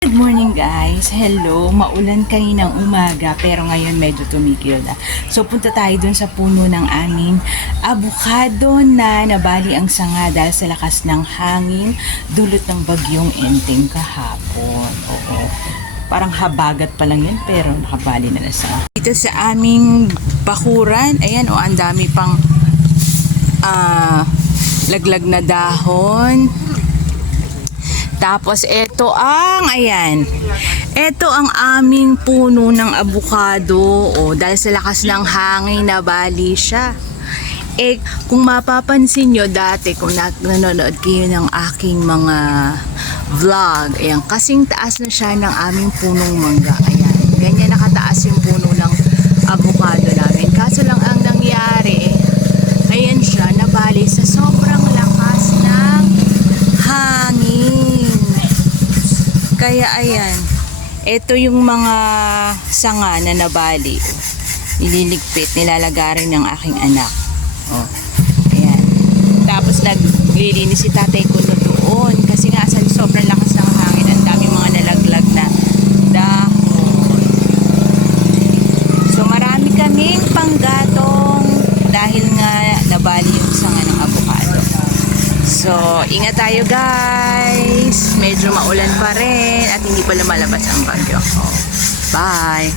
Good morning guys! Hello! Maulan kaninang umaga pero ngayon medyo tumigil na. So punta tayo dun sa puno ng aming avocado na nabali ang sanga dahil sa lakas ng hangin dulot ng bagyong Enteng kahapon. Oo. Parang habagat pa lang yun pero nakabali na sa. Dito sa aming bakuran, ayan o, ang dami pang laglag na dahon. Tapos ito ang aming puno ng avocado. O, dahil sa lakas ng hangin nabali siya. Kung mapapansin nyo dati, kung nanonood kayo ng aking mga vlog, ayan, kasing taas na siya ng aming punong mangga. Ayan, ganyan nakataas yung puno ng avocado namin. Kaso lang ang nangyari, ayan siya, nabali sa sobrang lakas ng hangin. Kaya ayan, ito yung mga sanga na nabali. Nililigpit, nilalagarin ng aking anak. Oh, ayan. Tapos naglilinis si tatay ko doon kasi nga sa sobrang lakas ng hangin, ang dami mga nalaglag na dahon. So marami kaming panggatong dahil nga nabali yung sanga ng avocado. So, ingat tayo guys. Medyo maulan pa rin at hindi pa lumalabas ang bagyo. Bye!